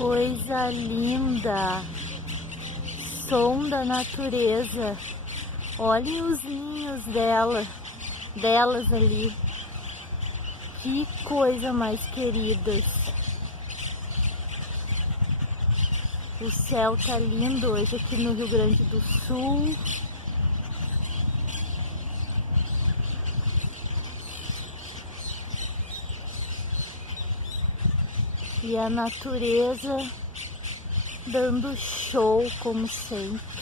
Coisa linda, som da natureza. Olhem os ninhos delas ali. Que coisa mais queridas. O céu tá lindo hoje aqui no Rio Grande do Sul. E a natureza dando show como sempre.